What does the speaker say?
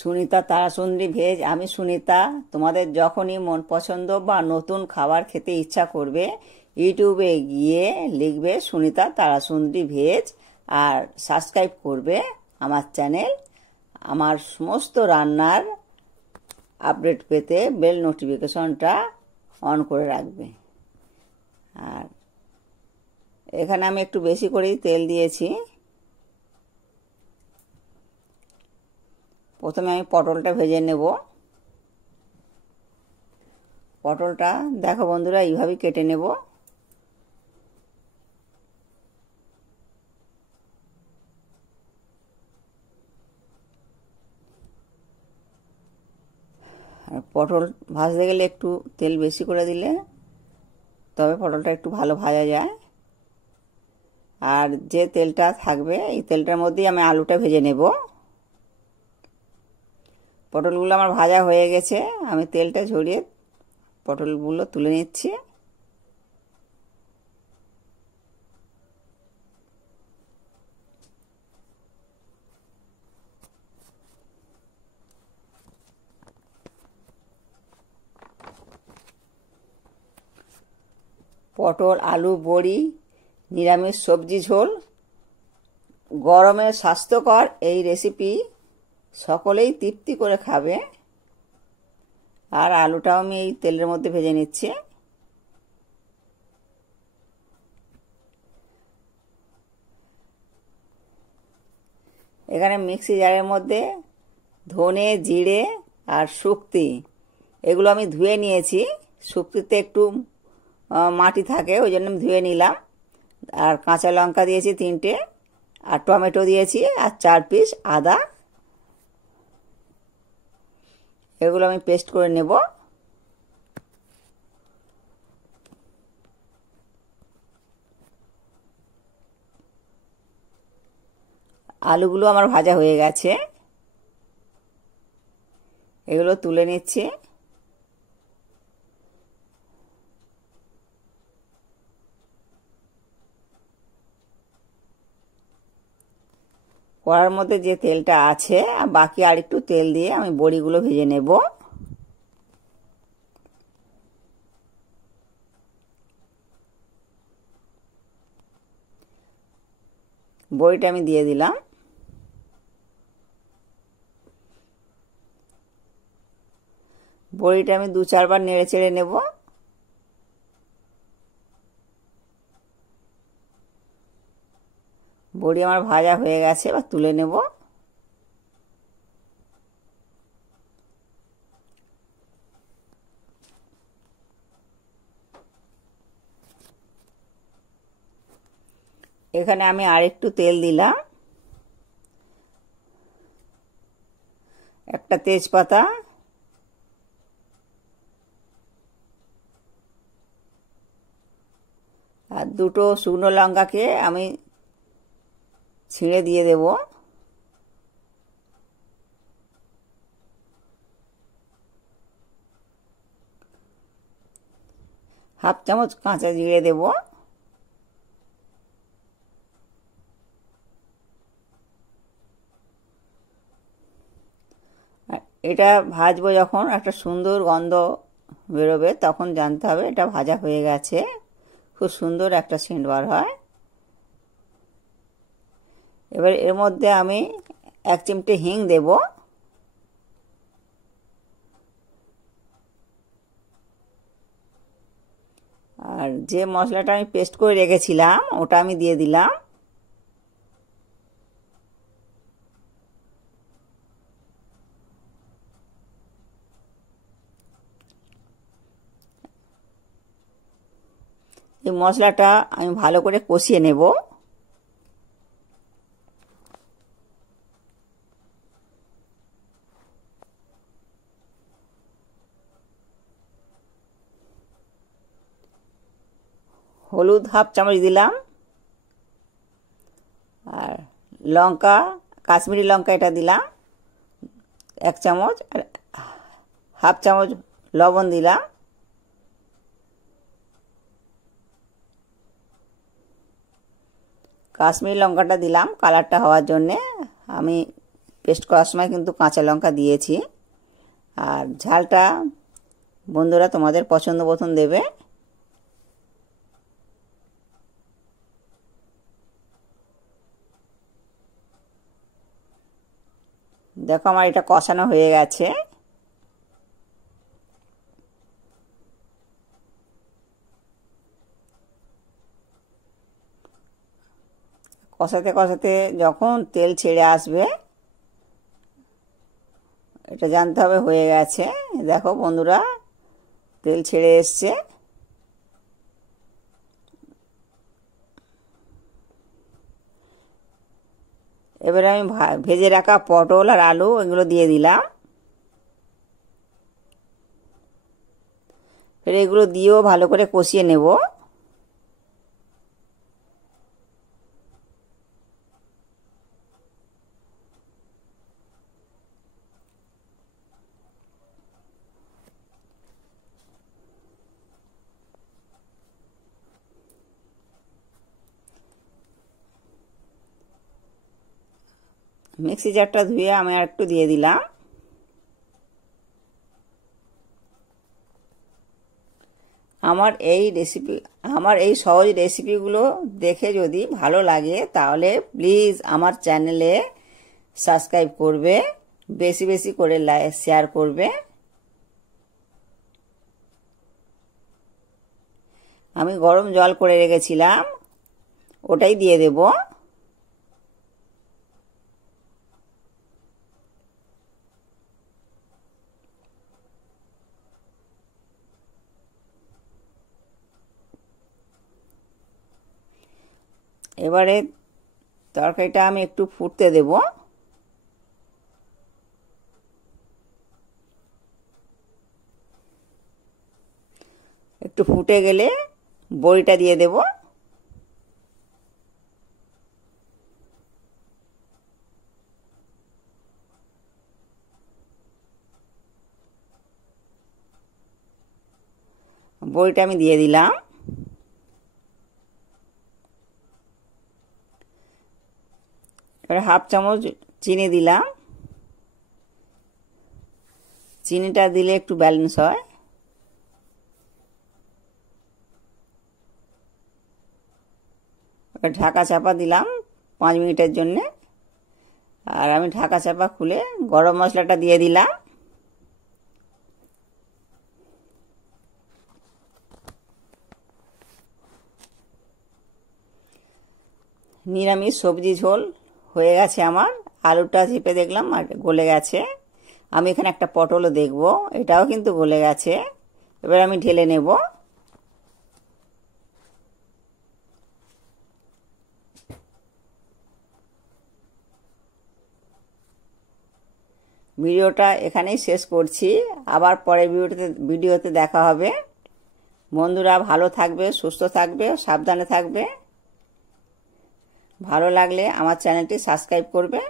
Sunita Tarasundari veg. আমি সুনিতা। তোমাদের যখনই মন পছন্দ বা নতুন খাবার খেতে ইচ্ছা করবে, ইউটিউবে গিয়ে লিখবে সুনিতা তারাসুন্দরী ভেজ আর সাবস্ক্রাইব করবে আমার চ্যানেল। আমার সমস্ত রান্নার আপডেট পেতে বেল নোটিফিকেশনটা অন করে রাখবে। আর এখানে আমি একটু বেশি করেই তেল দিয়েছি। প্রথমে আমি পটলটা ভেজে নেব। পটলটা দেখো বন্ধুরা, এইভাবেই কেটে নেব। আর পটল ভাজতে গেলে একটু তেল বেশি করে দিলে তবে পটলটা একটু ভালো ভাজা যায়। আর যে তেলটা থাকবে এই তেলটার মধ্যেই আমি আলুটা ভেজে নেব। পটলগুলো আমার ভাজা হয়ে গেছে, আমি তেলটা ঝরিয়ে পটলগুলো তুলে নিচ্ছি। পটল আলু বড়ি নিরামিষ সবজি ঝোল, গরমে স্বাস্থ্যকর এই রেসিপি সকলেই তৃপ্তি করে খাবে। আর আলুটাও আমি এই তেলের মধ্যে ভেজে নিচ্ছি। এখানে মিক্সি জারের মধ্যে ধনে জিরে আর শুকতি এগুলো আমি ধুয়ে নিয়েছি। শুকতিতে একটু মাটি থাকে, ওই জন্য আমি ধুয়ে নিলাম। আর কাঁচা লঙ্কা দিয়েছি 3টে, আর টমেটো দিয়েছি, আর 4 পিস আদা। এগুলো আমি পেস্ট করে নেব। আলুগুলো আমার ভাজা হয়ে গেছে, এগুলো তুলে নিচ্ছি। কড়ার মধ্যে যে তেলটা আছে বাকি আর একটু তেল দিয়ে আমি বড়িগুলো ভেজে নেব। বড়িটা আমি দিয়ে দিলাম। বড়িটা আমি 2-4 বার নেড়ে চেড়ে নেব। বড়ি আমার ভাজা হয়ে গেছে, এবার তুলে নেব। এখানে আমি আরেকটু তেল দিলাম, একটা তেজপাতা, আর 2টো শুকনো লঙ্কাকে আমি ছিঁড়ে দিয়ে দেব। হাফ চামচ কাঁচা জিরে দেব। এটা ভাজবো যখন একটা সুন্দর গন্ধ বেরোবে তখন জানতে হবে এটা ভাজা হয়ে গেছে। খুব সুন্দর একটা সেন্ট বার হয়। এবার এর মধ্যে আমি 1 চিমটে হিং দেব। আর যে মশলাটা আমি পেস্ট করে রেখেছিলাম ওটা আমি দিয়ে দিলাম। এই মশলাটা আমি ভালো করে কষিয়ে নেব। হলুদ হাফ চামচ দিলাম, আর লঙ্কা কাশ্মীরি লঙ্কা এটা দিলাম 1 চামচ, আর হাফ চামচ লবণ দিলাম। কাশ্মীরি লঙ্কাটা দিলাম কালারটা হওয়ার জন্যে। আমি পেস্ট করার সময় কিন্তু কাঁচা লঙ্কা দিয়েছি। আর ঝালটা বন্ধুরা তোমাদের পছন্দ মতন দেবে। দেখো আমার এটা কষানো হয়ে গেছে। কষাতে কষাতে যখন তেল ছেড়ে আসবে এটা জানতে হবে হয়ে গেছে। দেখো বন্ধুরা তেল ছেড়ে এসছে। এবারে আমি ভেজে রাখা পটল আর আলু এগুলো দিয়ে দিলাম। ফের এগুলো দিয়েও ভালো করে কষিয়ে নেব। মিক্সি জারটা ধুয়ে আমি আর একটু দিয়ে দিলাম। আমার এই সহজ রেসিপিগুলো দেখে যদি ভালো লাগে তাহলে প্লিজ আমার চ্যানেলে সাবস্ক্রাইব করবে, বেশি বেশি করে শেয়ার করবে। আমি গরম জল করে রেখেছিলাম, ওটাই দিয়ে দেব। এবারে তরকারিটা আমি একটু ফুটতে দেব। একটু ফুটে গেলে বড়িটা দিয়ে দেব। বড়িটা আমি দিয়ে দিলাম। এবারে হাফ চামচ চিনি দিলাম। চিনিটা দিলে একটু ব্যালেন্স হয়। এবার ঢাকা চাপা দিলাম 5 মিনিটের জন্য। আর আমি ঢাকা চাপা খুলে গরম মশলাটা দিয়ে দিলাম। নিরামিষ সবজি ঝোল হয়ে গেছে আমার। আলুটা চেপে দেখলাম আর গলে গেছে। আমি এখানে একটা পটলও দেখব, এটাও কিন্তু গলে গেছে। এবার আমি ঢেলে নেব। ভিডিওটা এখানেই শেষ করছি। আবার পরের ভিডিওতে দেখা হবে। বন্ধুরা ভালো থাকবে, সুস্থ থাকবে, সাবধানে থাকবে। ভালো লাগলে আমার চ্যানেলটি সাবস্ক্রাইব করবে।